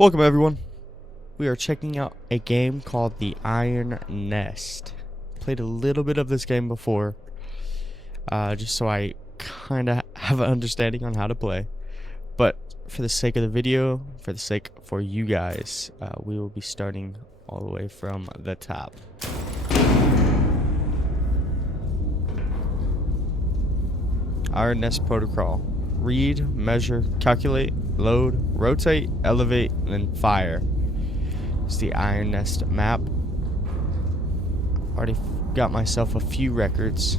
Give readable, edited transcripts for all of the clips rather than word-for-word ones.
Welcome everyone. We are checking out a game called the Iron Nest. Played a little bit of this game before, just so I kind of have an understanding on how to play. But for the sake of the video, for you guys, we will be starting all the way from the top. Iron Nest protocol. Read, measure, calculate, load, rotate, elevate, and then fire. It's the Iron Nest map. Already got myself a few records.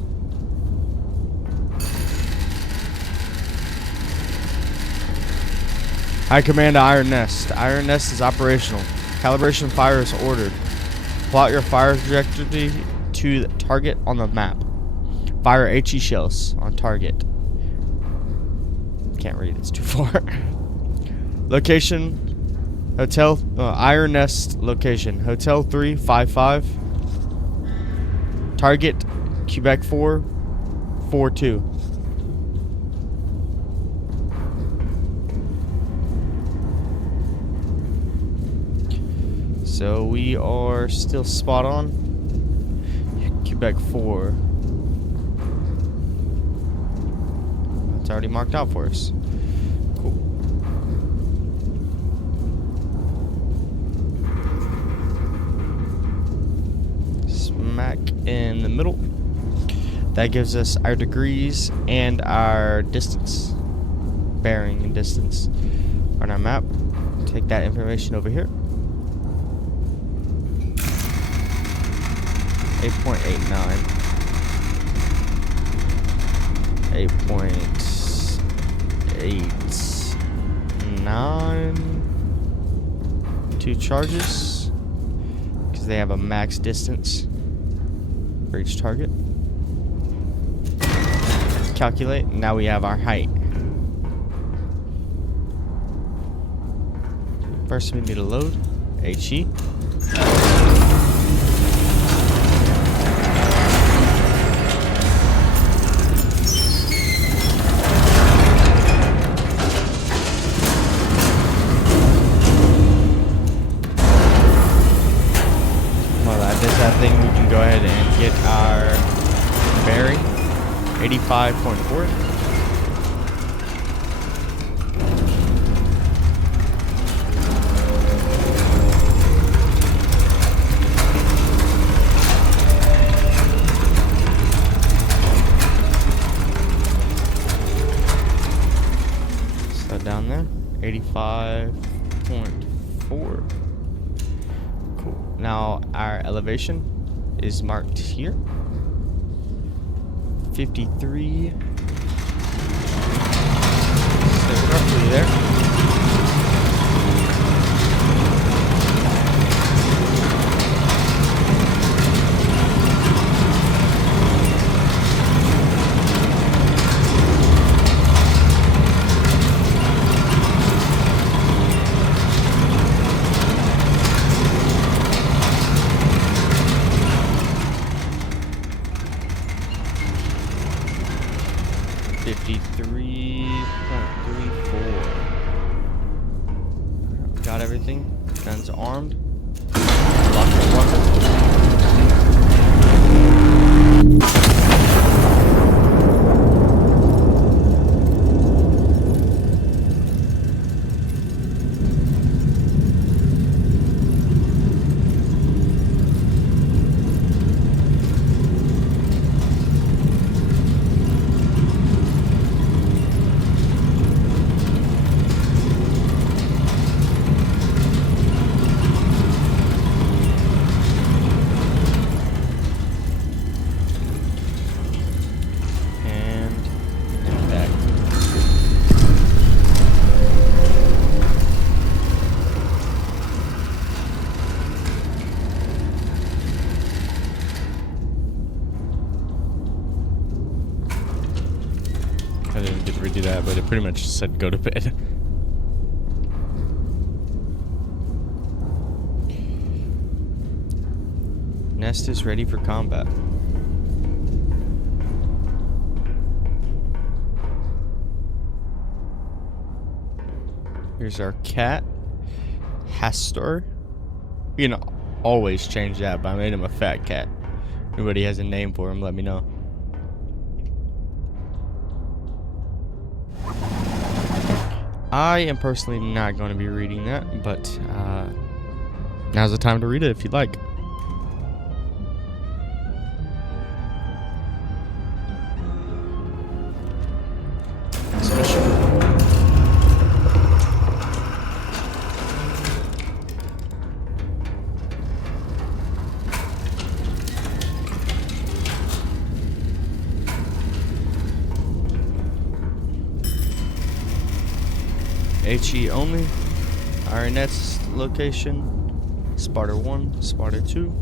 High Command to Iron Nest. Iron Nest is operational. Calibration fire is ordered. Plot your fire trajectory to the target on the map. Fire HE shells on target. Can't read, it's too far. Location, hotel, Iron Nest location, Hotel 355. Target, Quebec 442. So we are still spot on. Quebec 4. It's already marked out for us. Cool. Smack in the middle. That gives us our degrees and our distance. Bearing and distance on our map. Take that information over here. 8.89. 8.89. 2 charges because they have a max distance for each target. Calculate. Now we have our height. First we need to load HE. That thing, we can go ahead and get our bearing. 85.4. So down there, 85.4. Cool. Now our elevation is marked here. 53. So roughly there. Got everything. Guns armed. Lock the weapon. I didn't get to redo that, but it pretty much said go to bed. Nest is ready for combat. Here's our cat. Hastor. You can always change that, but I made him a fat cat. Anybody has a name for him, let me know. I am personally not going to be reading that, but now's the time to read it if you'd like. HE only. Iron Nest location. Spotter 1, spotter 2.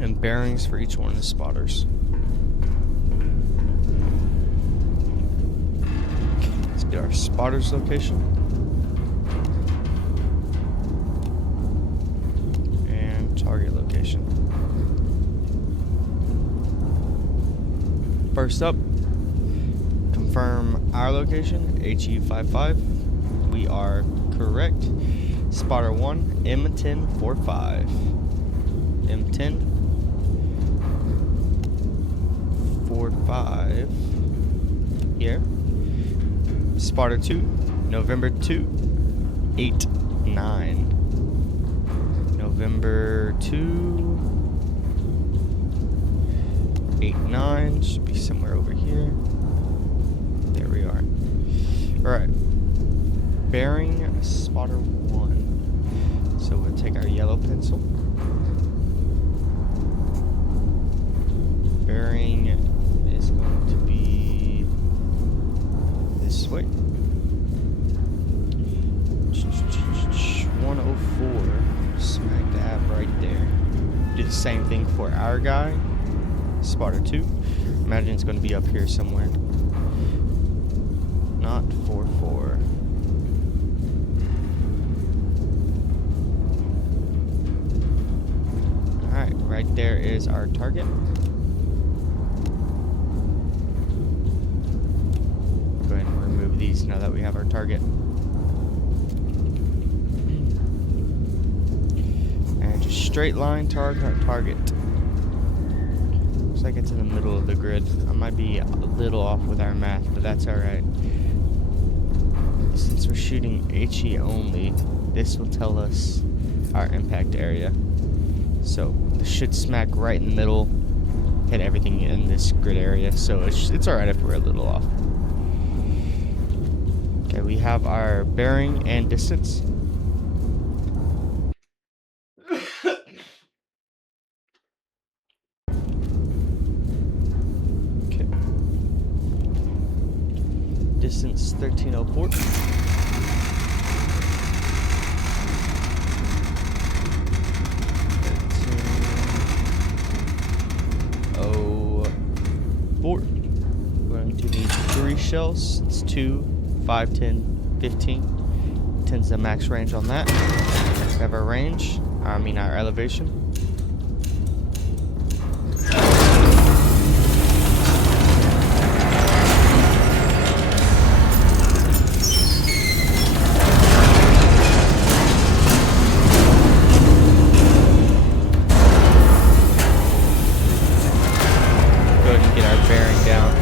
And bearings for each one of the spotters. Let's get our spotters location. And target location. First up, confirm our location, HE55. We are correct. Spotter 1, M1045. M1045 here. Spotter 2, November 2, 89. November 2, 89 should be somewhere over here. There we are. Alright. Bearing spotter 1. So we'll take our yellow pencil. Bearing is going to be this way. 104. Smack dab right there. Do the same thing for our guy. Spotter 2. Imagine it's going to be up here somewhere. Not 4-4. Alright, right there is our target. Go ahead and remove these now that we have our target. And just straight line target our target. Looks like it's in the middle of the grid. I might be a little off with our math, but that's alright. Since we're shooting HE only, this will tell us our impact area. So this should smack right in the middle, hit everything in this grid area. So it's alright if we're a little off. Okay, we have our bearing and distance. Okay. Distance 1304. 1304. We're going to need 3 shells. It's 2, 5, 10, 15. 10's the max range on that. We have our range, our elevation. Go ahead and get our bearing down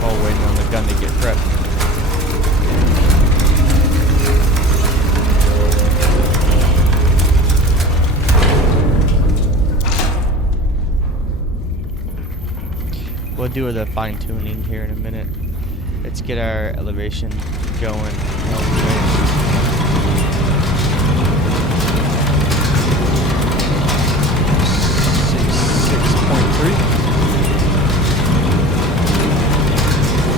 while waiting on the gun to get prepped. We'll do the fine tuning here in a minute. Let's get our elevation going. 6.3.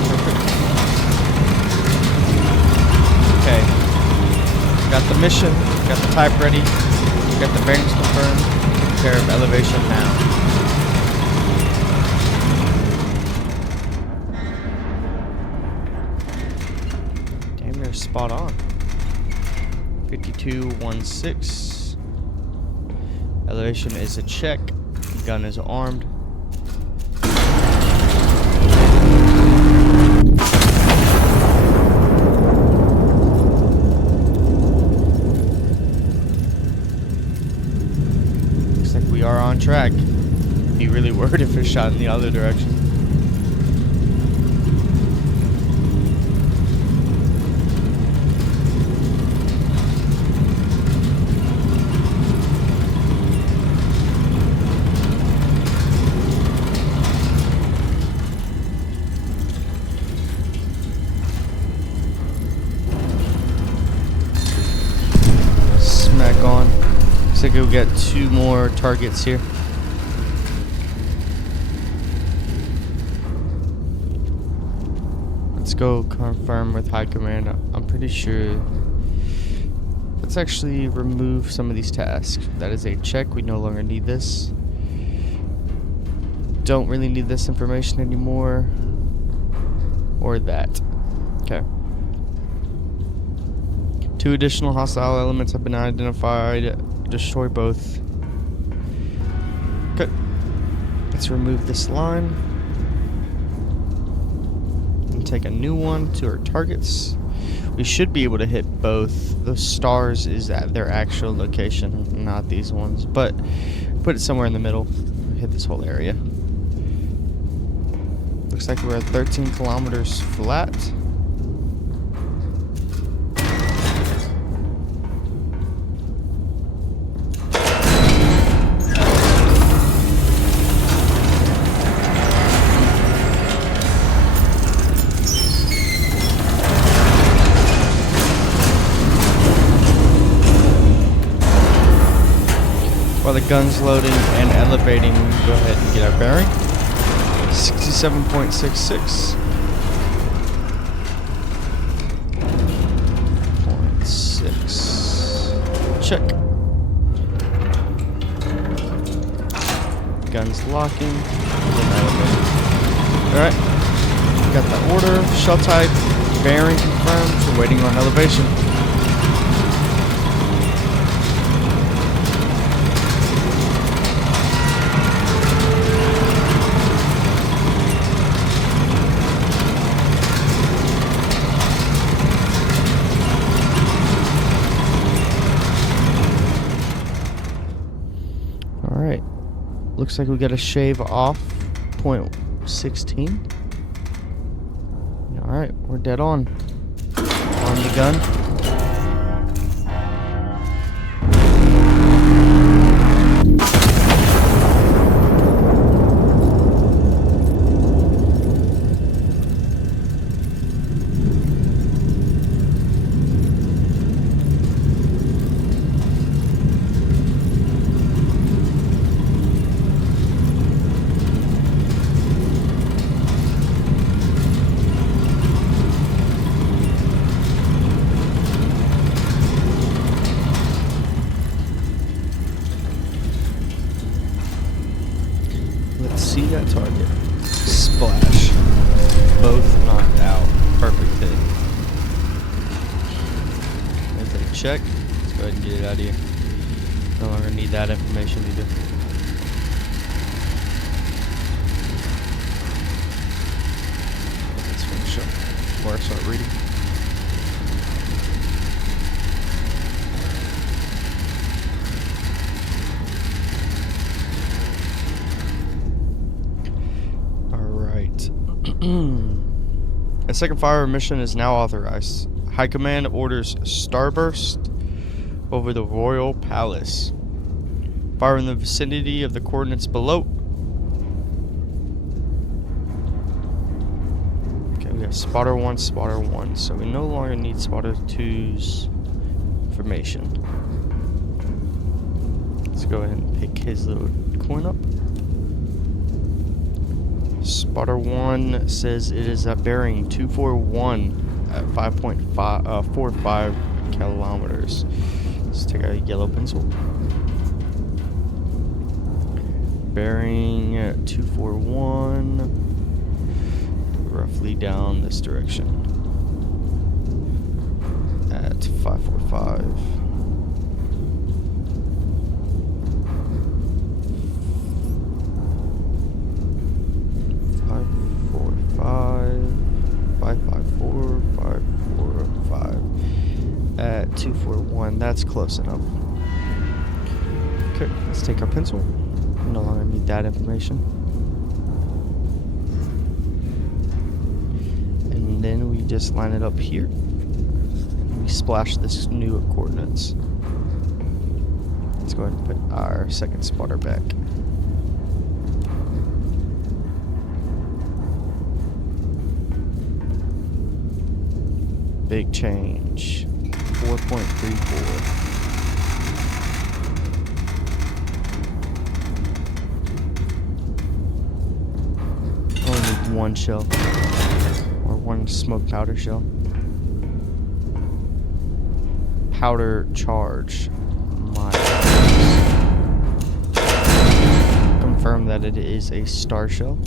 Perfect. Okay. Got the mission, got the type ready, got the bearings confirmed. Take care of elevation now. Spot on. 5216. Elevation is a check. Gun is armed. worried if it shot in the other direction. Smack on. Looks like we'll get 2 more targets here. Let's go confirm with high command. I'm pretty sure. Let's actually remove some of these tasks. That is a check. We no longer need this. Don't really need this information anymore. Or that. Okay. 2 additional hostile elements have been identified. Destroy both. Okay. Let's remove this line. And take a new one to our targets. We should be able to hit both. The stars is at their actual location, not these ones. But put it somewhere in the middle. Hit this whole area. Looks like we're at 13 kilometers flat. While the gun's loading and elevating, we'll go ahead and get our bearing. 67.66. 0.6. Check. Gun's locking. Alright. Got that order. Shell type. Bearing confirmed. We're waiting on elevation. Alright, looks like we got to shave off 0.16. Alright, we're dead on. On the gun. Let's see that target. Splash. Both knocked out. Perfect hit. There's a check. Let's go ahead and get it out of here. No longer need that information either. Let's finish up before I start reading. A second fire mission is now authorized. High Command orders starburst over the Royal Palace. Fire in the vicinity of the coordinates below. Okay, we have spotter 1, so we no longer need spotter 2's information. Let's go ahead and pick his little coin up. Spotter 1 says it is at bearing 241 at 5.45 kilometers. Let's take a yellow pencil. Bearing 241, roughly down this direction at 545. 545 at 241. That's close enough. Okay, let's take our pencil. No longer need that information. And then we just line it up here. We splash this new coordinates. Let's go ahead and put our second spotter back. Big change. 4.34. One shell or one smoke powder shell. Powder charge. My confirm that it is a star shell.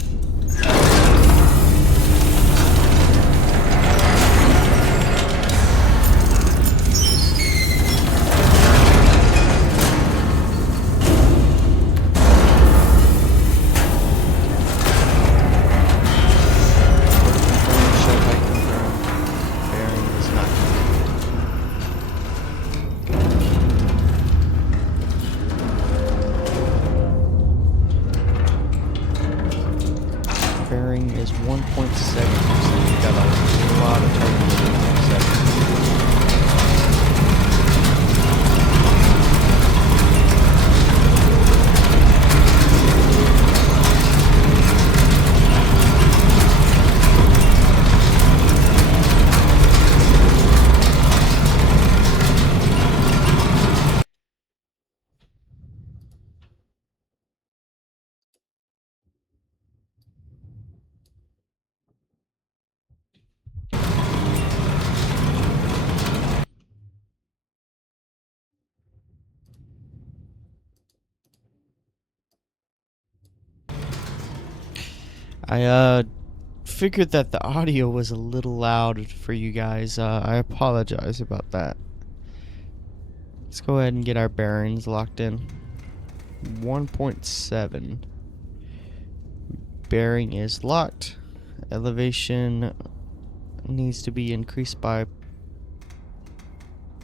Bearing is 1.7%. We got a lot of turbulence in 2 seconds. I figured that the audio was a little loud for you guys. I apologize about that. Let's go ahead and get our bearings locked in. 1.7. Bearing is locked. Elevation needs to be increased by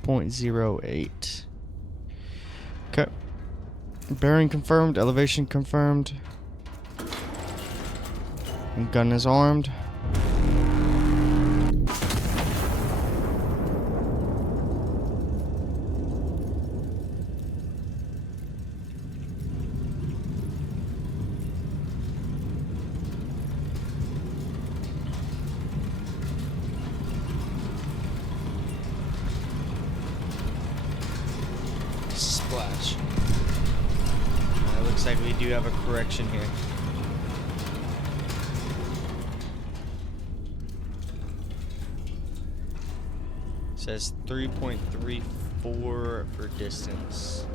0.08. Okay. Bearing confirmed. Elevation confirmed. Gun is armed. Splash. It looks like we do have a correction here. Says 3.34 for distance.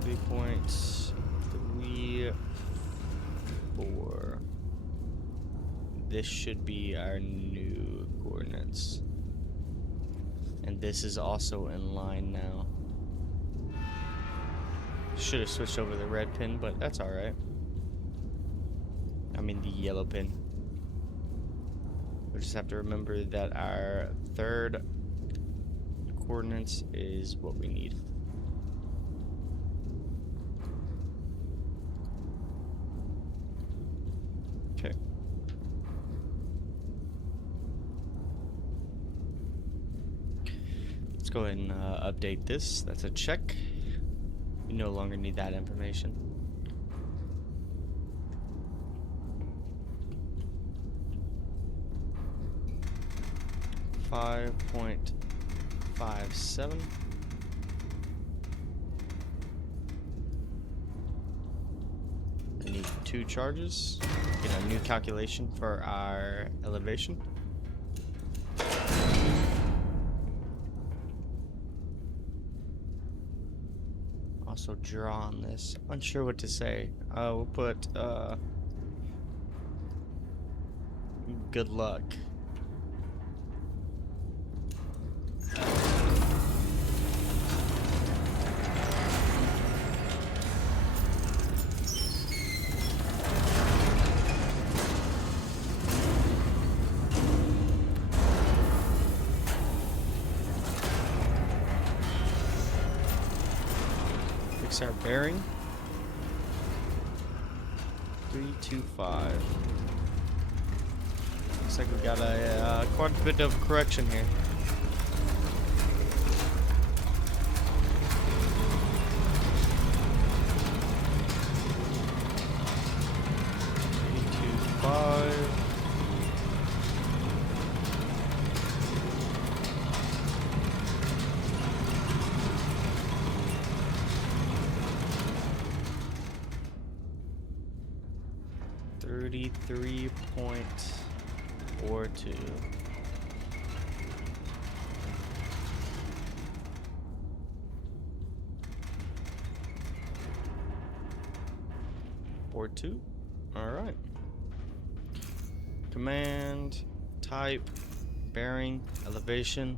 3.34. This should be our new coordinates. And this is also in line now. Should have switched over the red pin, but that's alright. I mean the yellow pin. We just have to remember that our third coordinates is what we need. Okay. Let's go ahead and update this. That's a check. We no longer need that information. .57. We need 2 charges. Get a new calculation for our elevation. Also draw on this. Unsure what to say. We'll put good luck. Fix our bearing. 325. Looks like we got a quite a bit of correction here. Five. $33.42. All right. Command, type, bearing, elevation.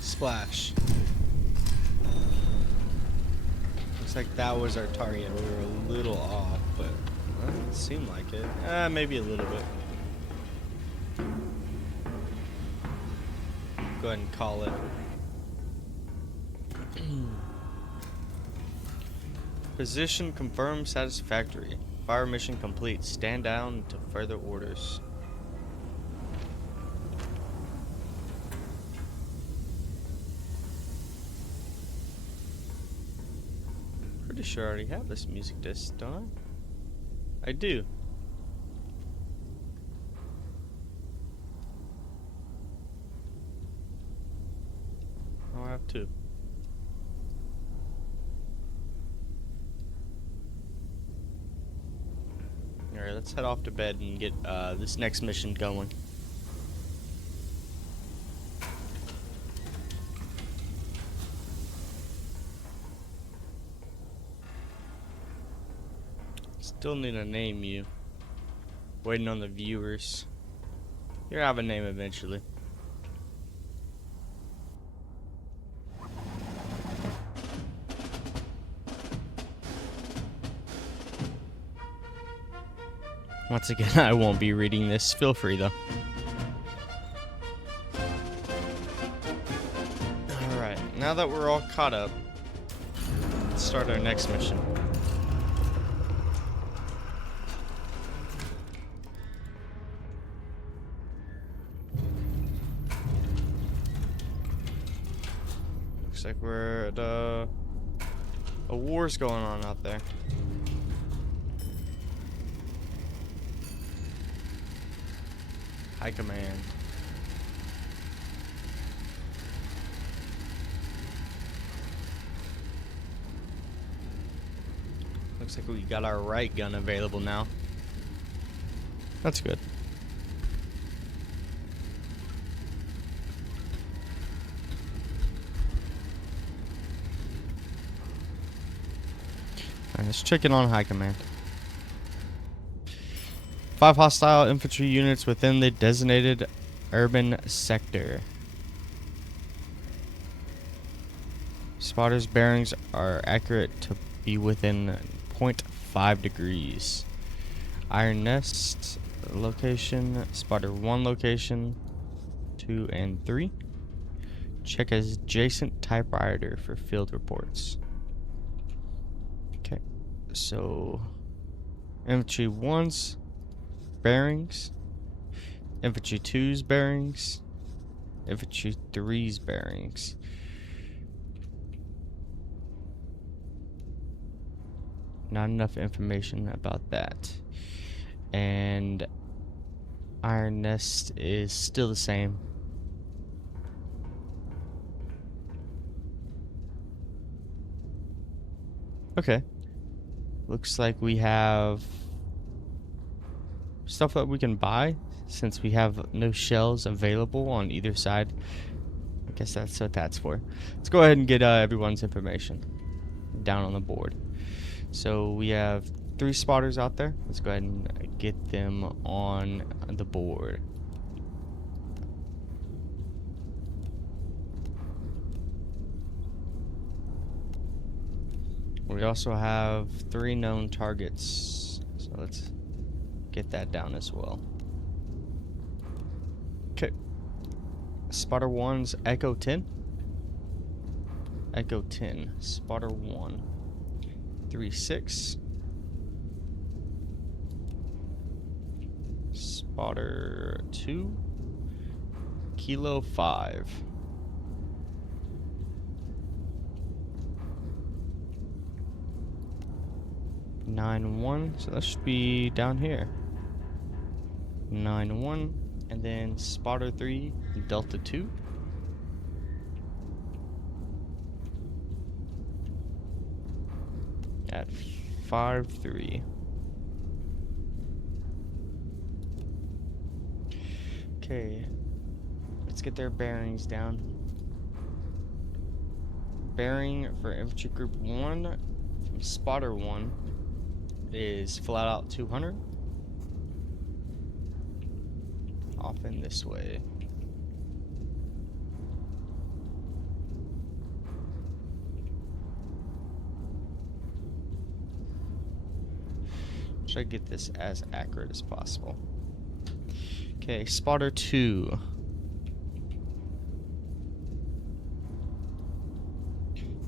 Splash. Looks like that was our target. We were a little off, but well, it seemed like it. Maybe a little bit. Go ahead and call it. Position confirmed satisfactory. Fire mission complete. Stand down to further orders. Pretty sure I already have this music disc, don't I? I do. I have two. Alright, let's head off to bed and get this next mission going. Still need to name you. Waiting on the viewers. You'll have a name eventually. Once again, I won't be reading this. Feel free though. Alright, now that we're all caught up, let's start our next mission. Looks like we're at a war's going on out there. High command. Looks like we got our right gun available now. That's good. Alright, let's check in on high command. 5 hostile infantry units within the designated urban sector. Spotter's bearings are accurate to be within 0.5 degrees. Iron Nest location, spotter 1 location, 2 and 3. Check adjacent typewriter for field reports. Okay, so infantry 1's bearings, infantry 2's bearings, infantry 3's bearings. Not enough information about that. And Iron Nest is still the same. Okay. Looks like we have stuff that we can buy since we have no shells available on either side. I guess that's what that's for. Let's go ahead and get everyone's information down on the board. So we have 3 spotters out there. Let's go ahead and get them on the board. We also have 3 known targets, so let's get that down as well. Okay. Spotter 1's Echo 10. Echo 10. Spotter 1. 3-6. Spotter 2. Kilo 5. 9-1, so that should be down here. 9-1, and then spotter 3, Delta 2. At 5-3. Okay, let's get their bearings down. Bearing for infantry group 1 from spotter 1 is flat out 200. Off in this way. Try to get this as accurate as possible. Okay, spotter 2.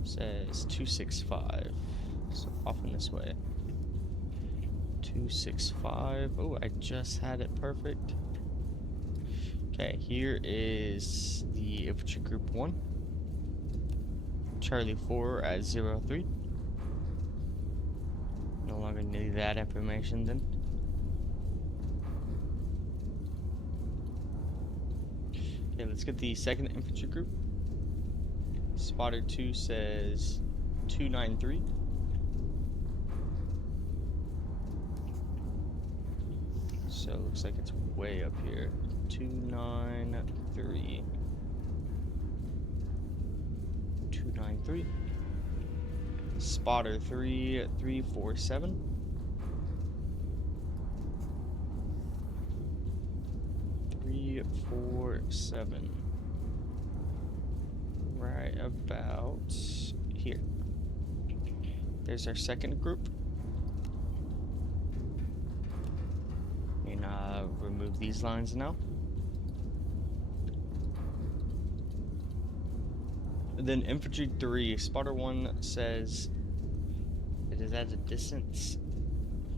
Says 265. So off in this way. 265. Oh, I just had it perfect. Okay, here is the infantry group 1. Charlie 4 at 03. No longer need that information then. Okay, let's get the 2nd infantry group. Spotter 2 says 293. So it looks like it's way up here. 293. 293. Spotter 3, 347. Right about here. There's our 2nd group. And remove these lines now. And then infantry 3, spotter 1 says it is at a distance.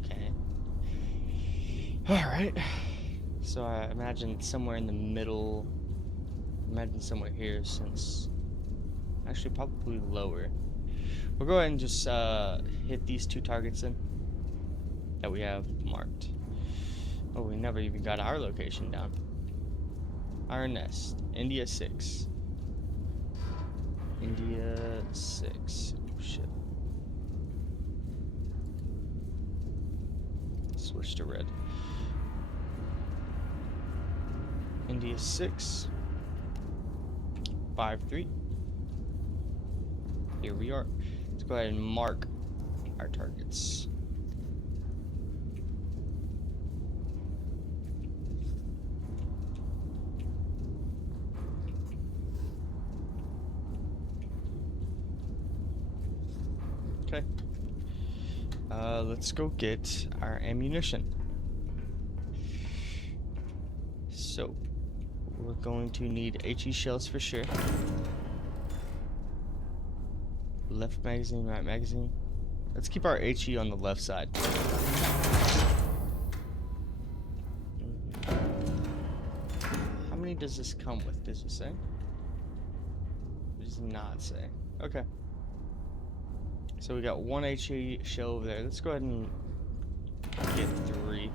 Okay. Alright. So I imagine it's somewhere in the middle. Imagine somewhere here, since actually probably lower. We'll go ahead and just hit these 2 targets in that we have marked. Oh, we never even got our location down. Iron Nest, India 6. India 6. Oh, shit. Switch to red. India 6. 5-3. Here we are. Let's go ahead and mark our targets. Okay. Let's go get our ammunition. So, we're going to need HE shells for sure. Left magazine, right magazine. Let's keep our HE on the left side. How many does this come with? Does it say? It does not say. Okay. So we got 1 HE shell over there. Let's go ahead and get 3.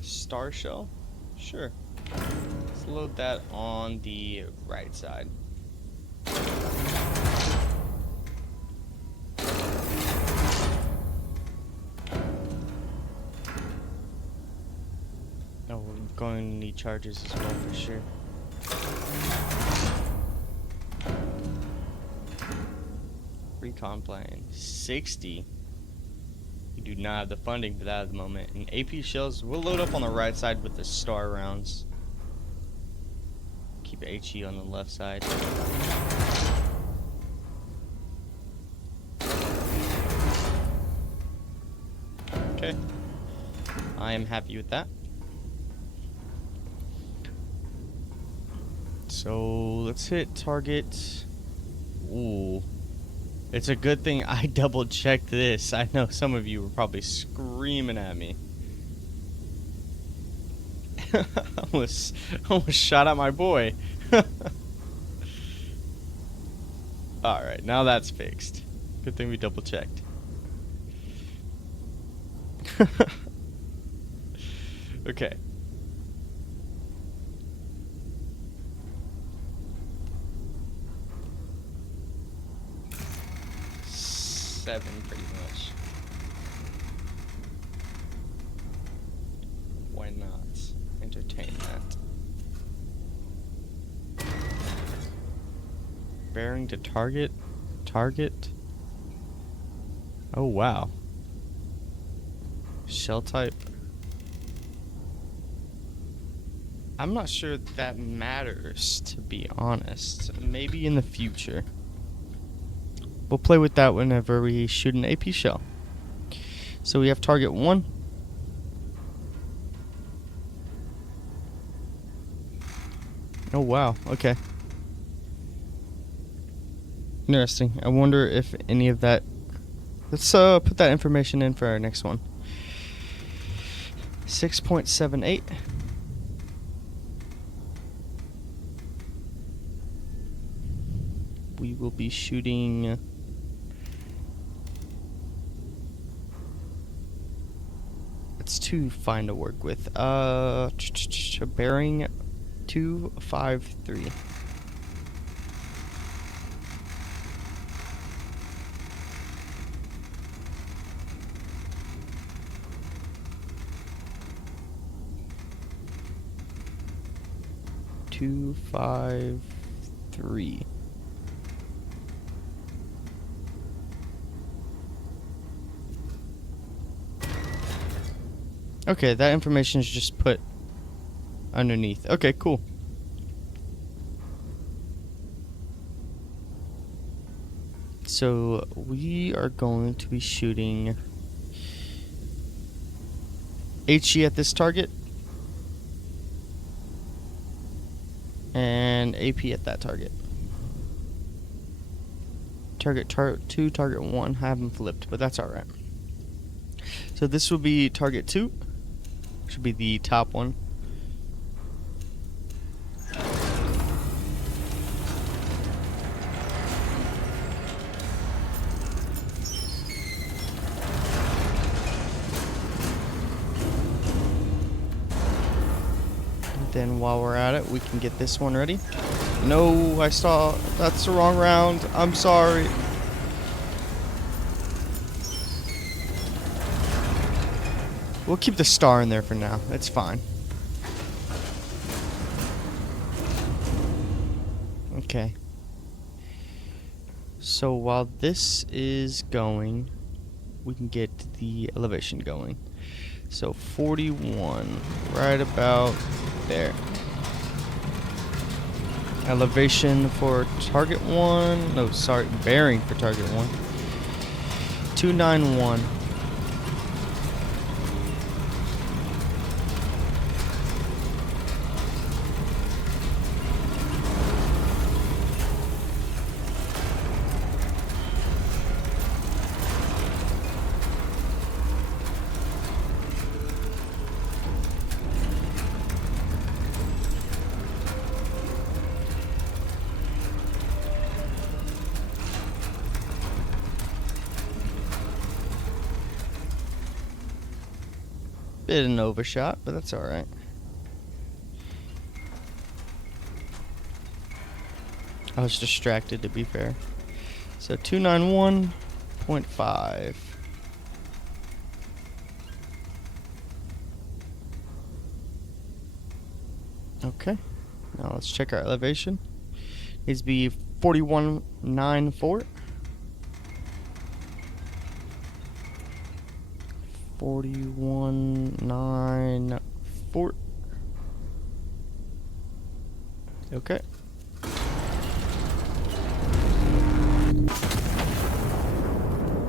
Star shell? Sure. Let's load that on the right side. Oh, we're going to need charges as well for sure. Recon plane. 60. We do not have the funding for that at the moment. And AP shells, we'll load up on the right side with the star rounds. Keep HE on the left side. Okay. I am happy with that. So let's hit target. Ooh. It's a good thing I double checked this. I know some of you were probably screaming at me. almost shot at my boy. Alright, now that's fixed. Good thing we double checked. Okay. Seven, pretty much. Why not entertain that? Bearing to target. Target. Oh wow. Shell type. I'm not sure that matters, to be honest. Maybe in the future. We'll play with that whenever we shoot an AP shell. So we have target 1. Oh wow, okay. Interesting. I wonder if any of that... Let's put that information in for our next one. 6.78. We will be shooting... It's too fine to work with. Bearing 253. Two, 5, 3. Okay, that information is just put underneath. Okay, cool. So we are going to be shooting HE at this target and AP at that target. Target 2, target 1. I have them flipped, but that's alright. So this will be target 2. Should be the top one. And then while we're at it, we can get this one ready. No, I saw that's the wrong round. I'm sorry. We'll keep the star in there for now. It's fine. Okay. So while this is going, we can get the elevation going. So 41, right about there. Elevation for target 1. No, sorry, bearing for target 1. 291. Bit of an overshot, but that's alright. I was distracted, to be fair. So 291.5. Okay. Now let's check our elevation. Needs to be 4194. 41, 9, 4. Okay.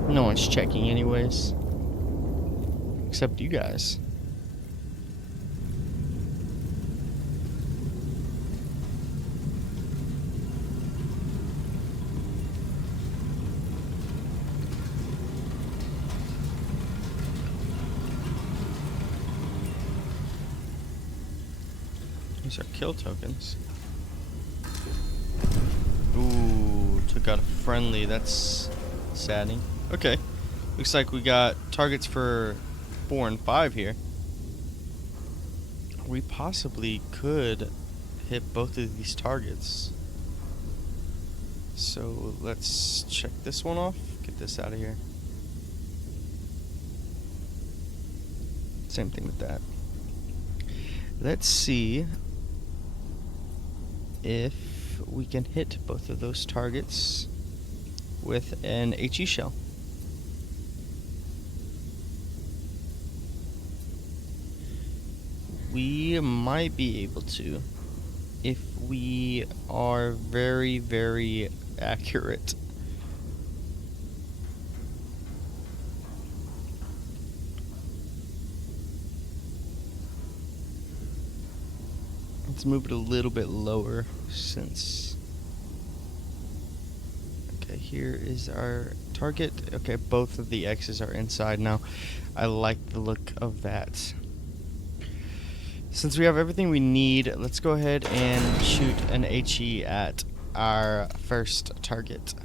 No one's checking anyways. Except you guys. These are kill tokens. Ooh, took out a friendly. That's saddening. Okay. Looks like we got targets for 4 and 5 here. We possibly could hit both of these targets. So let's check this one off. Get this out of here. Same thing with that. Let's see if we can hit both of those targets with an HE shell. We might be able to if we are very, very accurate. Let's move it a little bit lower since... Okay, here is our target. Okay, both of the X's are inside now. I like the look of that. Since we have everything we need, let's go ahead and shoot an HE at our first target.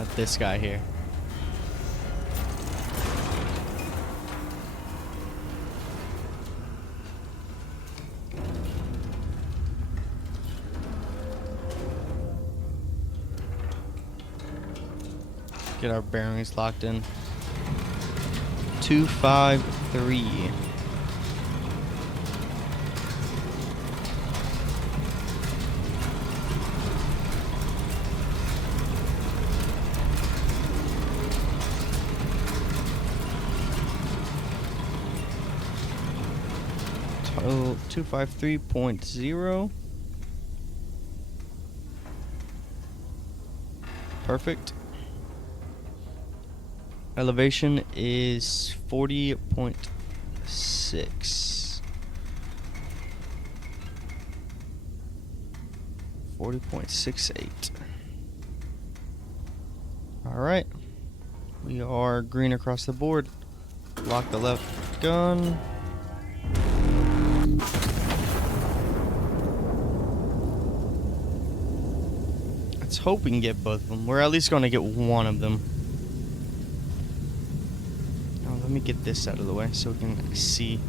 At this guy here. Get our bearings locked in. 253. Total 253.0. Perfect. Elevation is 40.6. 40.68. Alright. We are green across the board. Lock the left gun. Let's hope we can get both of them. We're at least going to get one of them. Let me get this out of the way so we can see.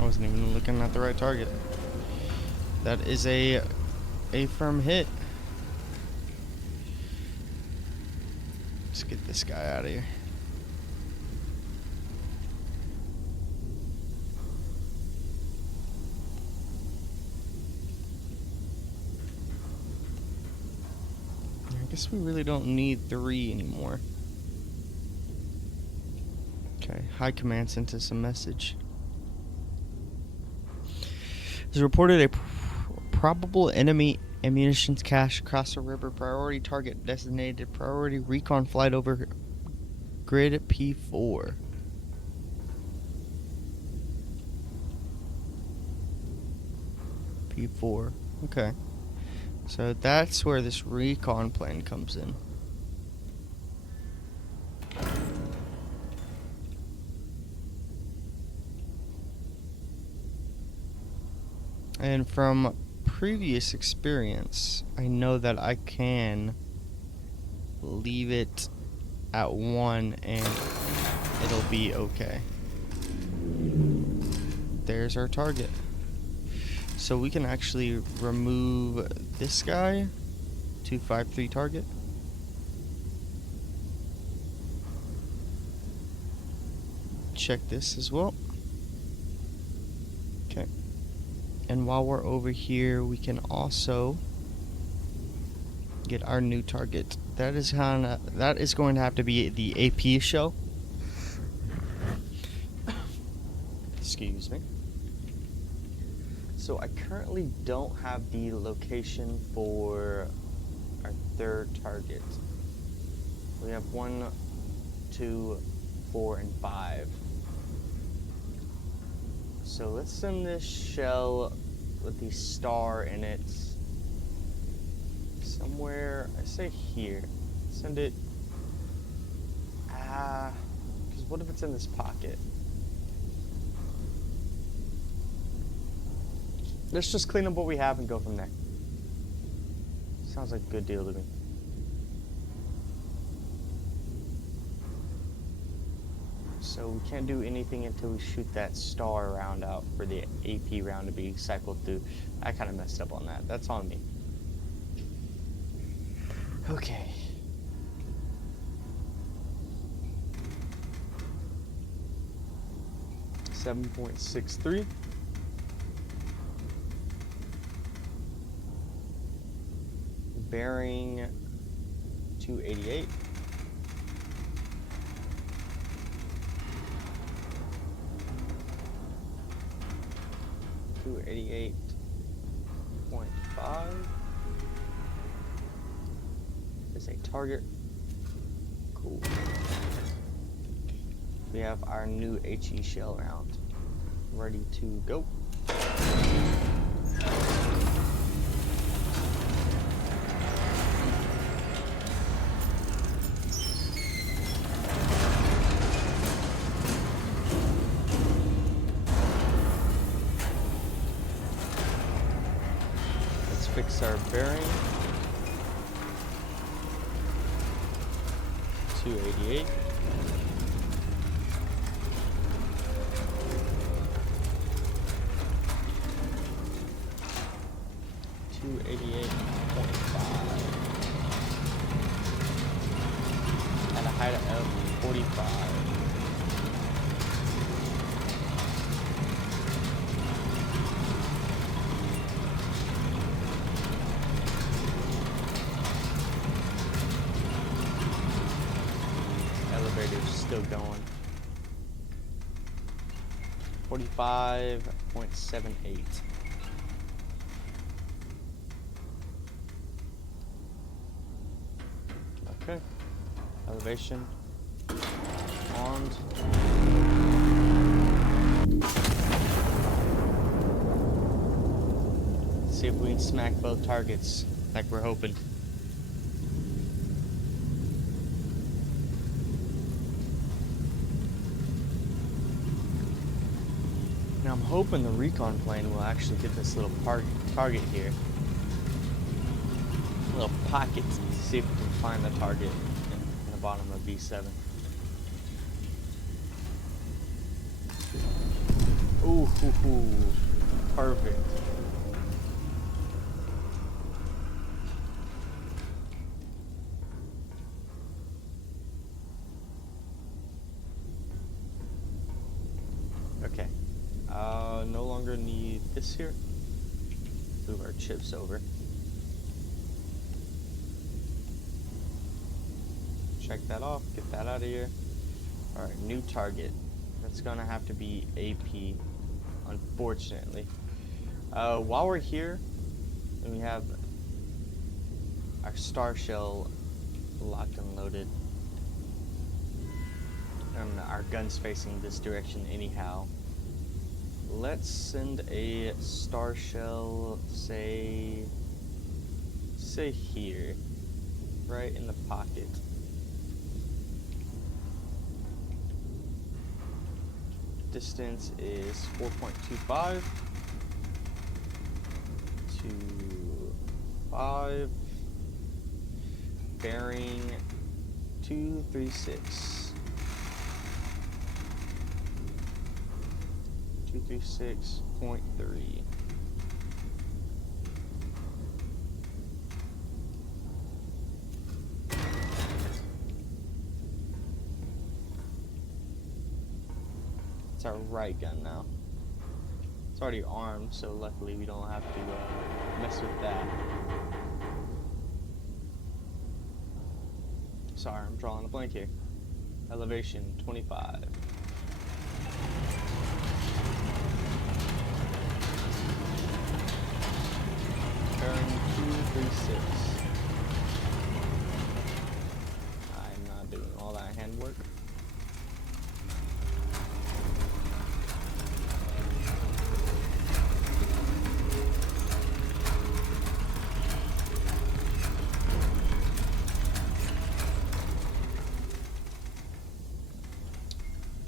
I wasn't even looking at the right target. That is a firm hit. Let's get this guy out of here. I guess we really don't need 3 anymore. Okay, High Command sent us a message. Has reported a probable enemy ammunition cache across the river. Priority target designated. Priority recon flight over grid P4. P4. Okay. So that's where this recon plane comes in. And from previous experience, I know that I can leave it at 1 and it'll be okay. There's our target. So we can actually remove this guy. 253 target. Check this as well. Okay. And while we're over here, we can also get our new target. That is going to have to be the AP shell. Excuse me. So I currently don't have the location for our third target. We have 1, 2, 4, and 5. So let's send this shell with the star in it somewhere. I say here. Send it. Because what if it's in this pocket? Let's just clean up what we have and go from there. Sounds like a good deal to me. So we can't do anything until we shoot that star round out for the AP round to be cycled through. I kind of messed up on that. That's on me. Okay. .63. Bearing 288. .5 is a target. Cool. We have our new HE shell round ready to go. Fix our bearing. 288. At a height of 45. Elevator's still going. 45.78. Okay. Elevation. Armed. See if we can smack both targets like we're hoping. Now I'm hoping the recon plane will actually get this little target here. A little pocket to see if we can find the target in the bottom of B7. Ooh, perfect. Okay. No longer need this here. Move our chips over. Check that off. Get that out of here. Alright, new target. That's gonna have to be AP, unfortunately. While we're here, and we have our star shell locked and loaded, and our guns facing this direction anyhow, let's send a star shell, say here, right in the pocket. Distance is 4.25 to 5. Bearing 236. 236.3. It's our right gun now. It's already armed, so luckily we don't have to mess with that. Sorry, I'm drawing a blank here. Elevation 25. Bearing 236. I'm not doing all that handwork.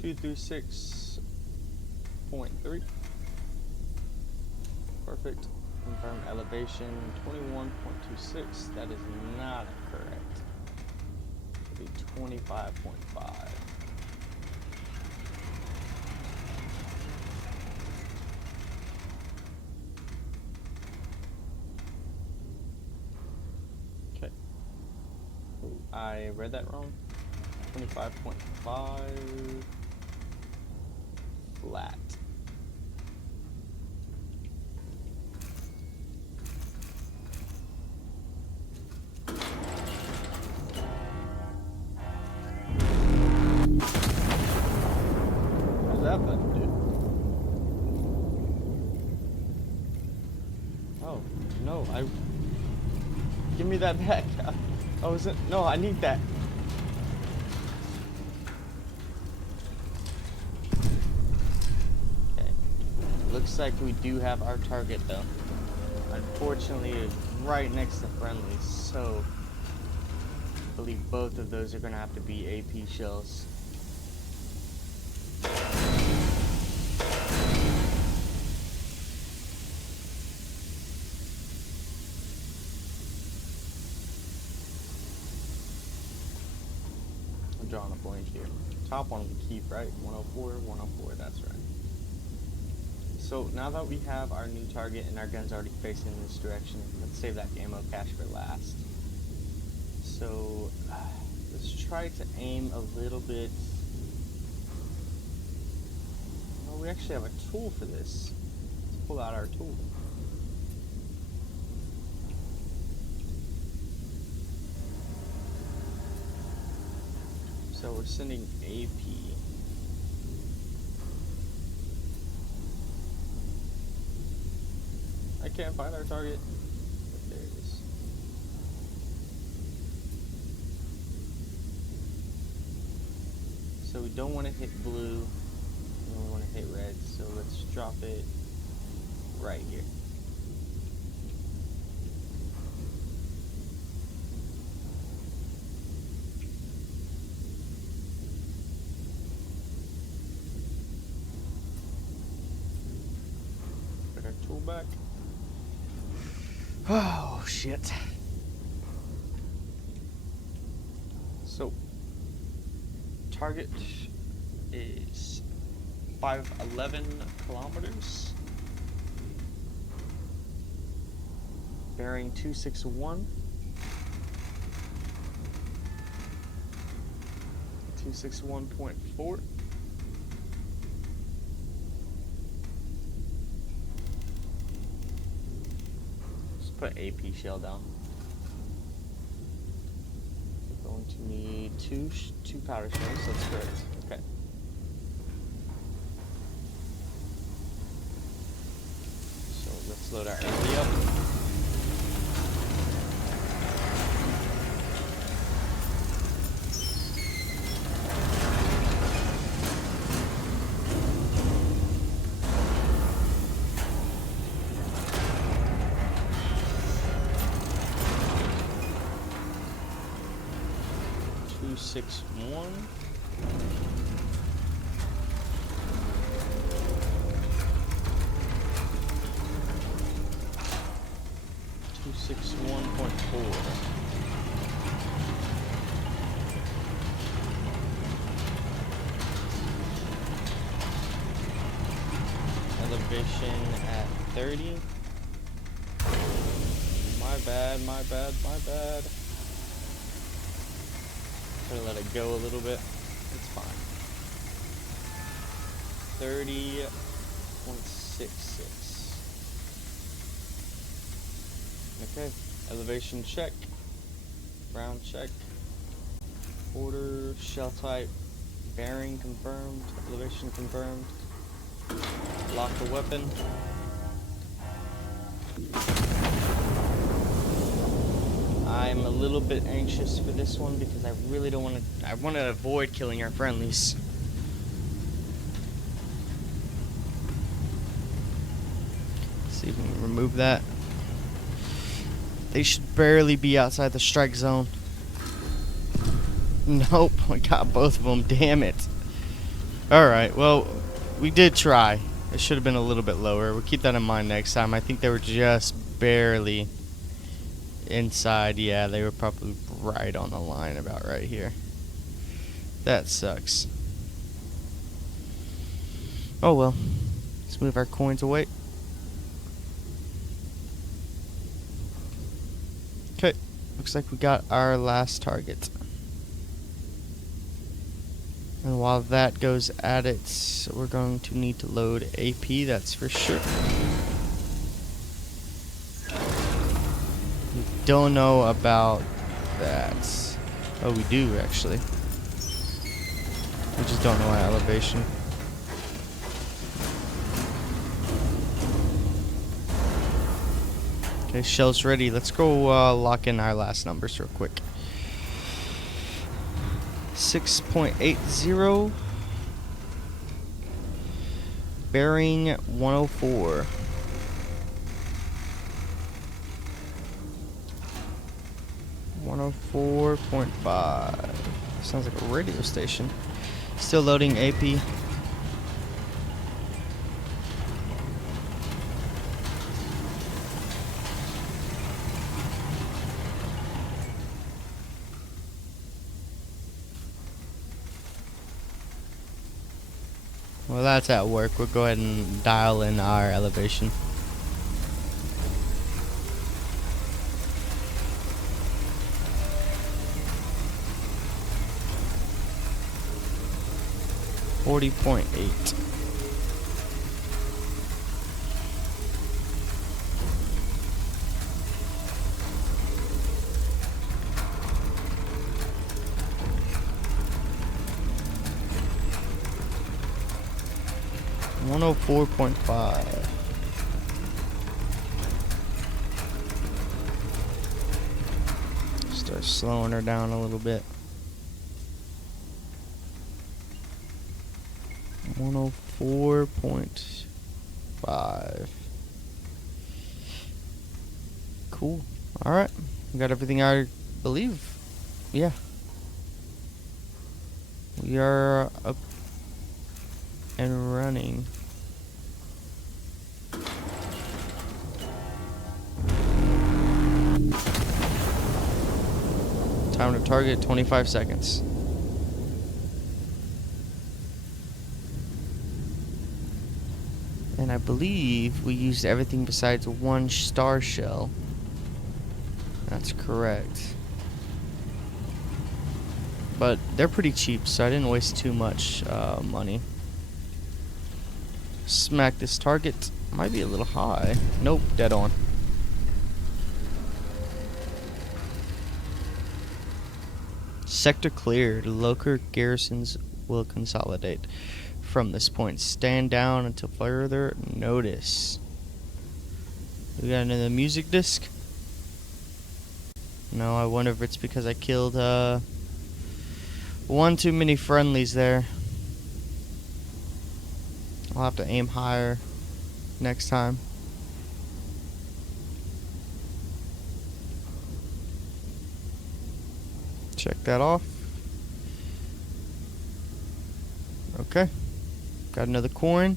Two through 6.3. Perfect. Confirm elevation 21.26. That is not correct. It'll be 25.5. Okay. Ooh, I read that wrong. 25.5. Flat. What's that button do? Oh, no, give me that back. I wasn't, no, I need that. Looks like we do have our target though. Unfortunately, it's right next to friendly, so I believe both of those are gonna have to be AP shells. I'm drawing a blank here. Top one we keep, right? 104, 104, that's right. So now that we have our new target and our gun's already facing in this direction, let's save that ammo cache for last. So let's try to aim a little bit. Well, we actually have a tool for this. Let's pull out our tool. So we're sending AP. I can't find our target. But there it is. So we don't want to hit blue. We don't want to hit red. So let's drop it right here. Put our tool back. Oh, shit. So, target is 511 kilometers. Bearing 261. 261.4. Put AP shell down. We're going to need two powder shells. That's correct. Okay. So let's load our AP up. Six one. 261.4. elevation at 30. My bad. Try to let it go a little bit. It's fine. 30.66. Okay, elevation check. Ground check. Order, shell type, bearing confirmed, elevation confirmed. Lock the weapon. I'm a little bit anxious for this one because I really don't want to. I want to avoid killing our friendlies. Let's see if we can remove that. They should barely be outside the strike zone. Nope, I got both of them. Damn it. Alright, well, we did try. It should have been a little bit lower. We'll keep that in mind next time. I think they were just barely inside. Yeah, they were probably right on the line about right here. That sucks. Oh well. Let's move our coins away. Okay, looks like we got our last target. And while that goes at it, we're going to need to load AP, that's for sure. We don't know about that. Oh, we do actually. We just don't know our elevation. Okay, shell's ready. Let's go lock in our last numbers real quick. 6.80. Bearing 104. 104.5. Sounds like a radio station. Still loading AP. Well, that's at work. We'll go ahead and dial in our elevation. .8. .5. Start slowing her down a little bit. 104.5. Cool. Alright. We got everything I believe. Yeah. We are up and running. Time to target 25 seconds. And I believe we used everything besides one star shell. That's correct. But they're pretty cheap, so I didn't waste too much money. Smack this target. Might be a little high. Nope, dead on. Sector cleared. Local garrisons will consolidate. From this point, stand down until further notice. We got another music disc. No, I wonder if it's because I killed one too many friendlies there. I'll have to aim higher next time. Check that off. Okay. Got another coin.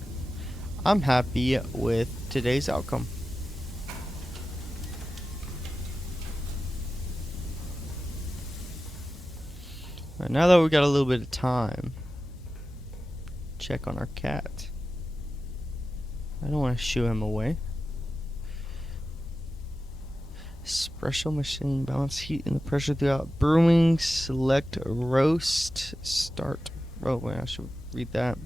I'm happy with today's outcome. Right, now that we got a little bit of time, check on our cat. I don't want to shoo him away. Espresso machine, balance heat and the pressure throughout brewing. Select roast. Start. Oh, wait, I should read that.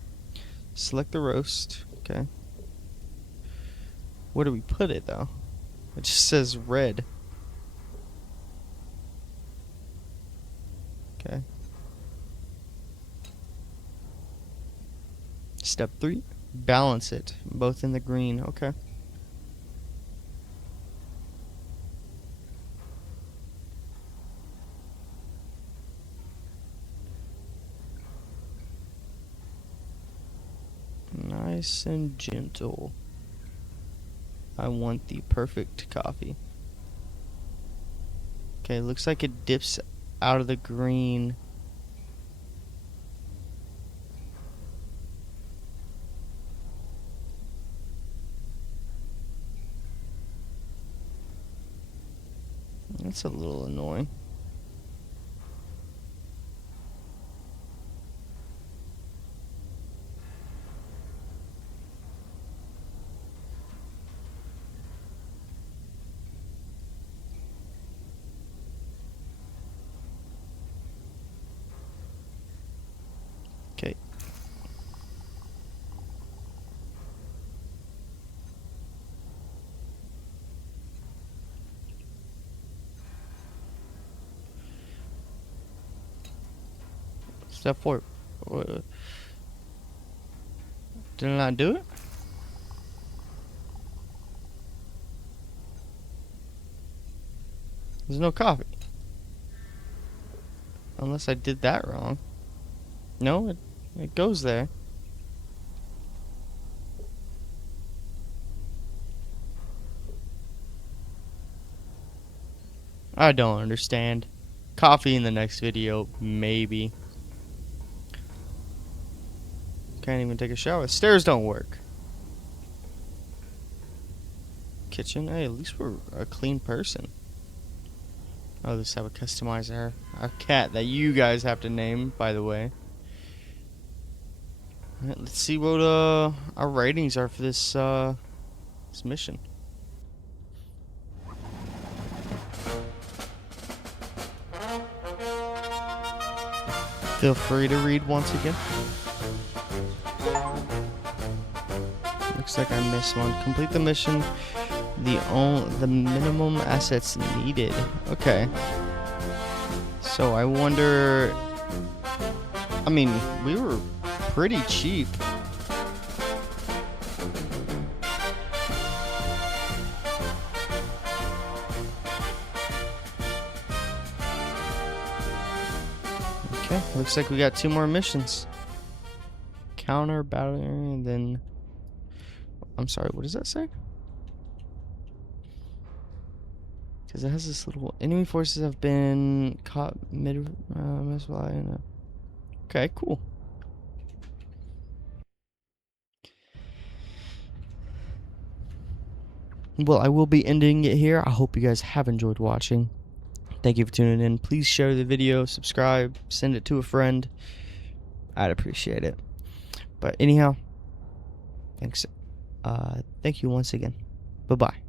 Select the roast. Okay. Where do we put it, though? It just says red. Okay. Step 3. Balance it. Both in the green. Okay. Nice and gentle. I want the perfect coffee. Okay, looks like it dips out of the green. That's a little annoying. Okay. Step 4. Did I not do it? There's no coffee. Unless I did that wrong. No, it goes there. I don't understand. Coffee in the next video, maybe. Can't even take a shower. Stairs don't work. Kitchen. Hey, at least we're a clean person. Oh, this have a customizer. A cat that you guys have to name, by the way. Alright, let's see what our ratings are for this mission. Feel free to read once again. Looks like I missed one. Complete the mission. The minimum assets needed. Okay. So I wonder. I mean, we were pretty cheap. Okay, looks like we got 2 more missions. Counter battle, and then I'm sorry, what does that say? Because it has this little enemy forces have been caught mid misfire. Okay, cool. Well, I will be ending it here. I hope you guys have enjoyed watching. Thank you for tuning in. Please share the video, subscribe, send it to a friend. I'd appreciate it. But anyhow, thanks. Thank you once again. Bye-bye.